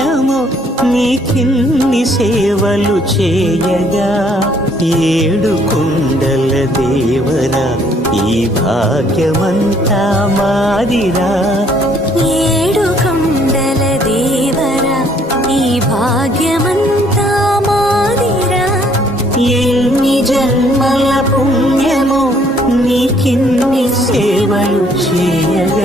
పుణ్యము నీకిన్ని సేవలు చేయగా ఏడు కుండల దేవరా ఈ భాగ్యమంతా మాదిరా ఏడు కొండల దేవరా ఈ భాగ్యమంతా మాదిరా ఎన్ని జన్మల పుణ్యము నీకిన్ని సేవలు చేయగా